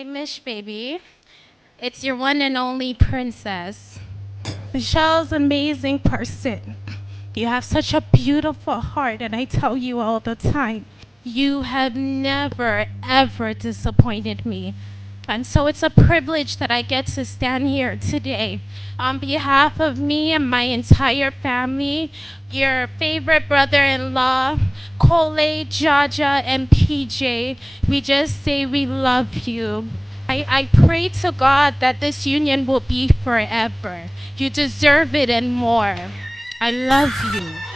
Hey, Mish, baby. It's your one and only princess. Michelle's an amazing person. You have such a beautiful heart, and I tell you all the time, you have never, ever disappointed me. And so it's a privilege that I get to stand here today on behalf of me and my entire family, your favorite brother-in-law, Kole, Jaja, and PJ. We just say we love you. I pray to God that this union will be forever. You deserve it and more. I love you.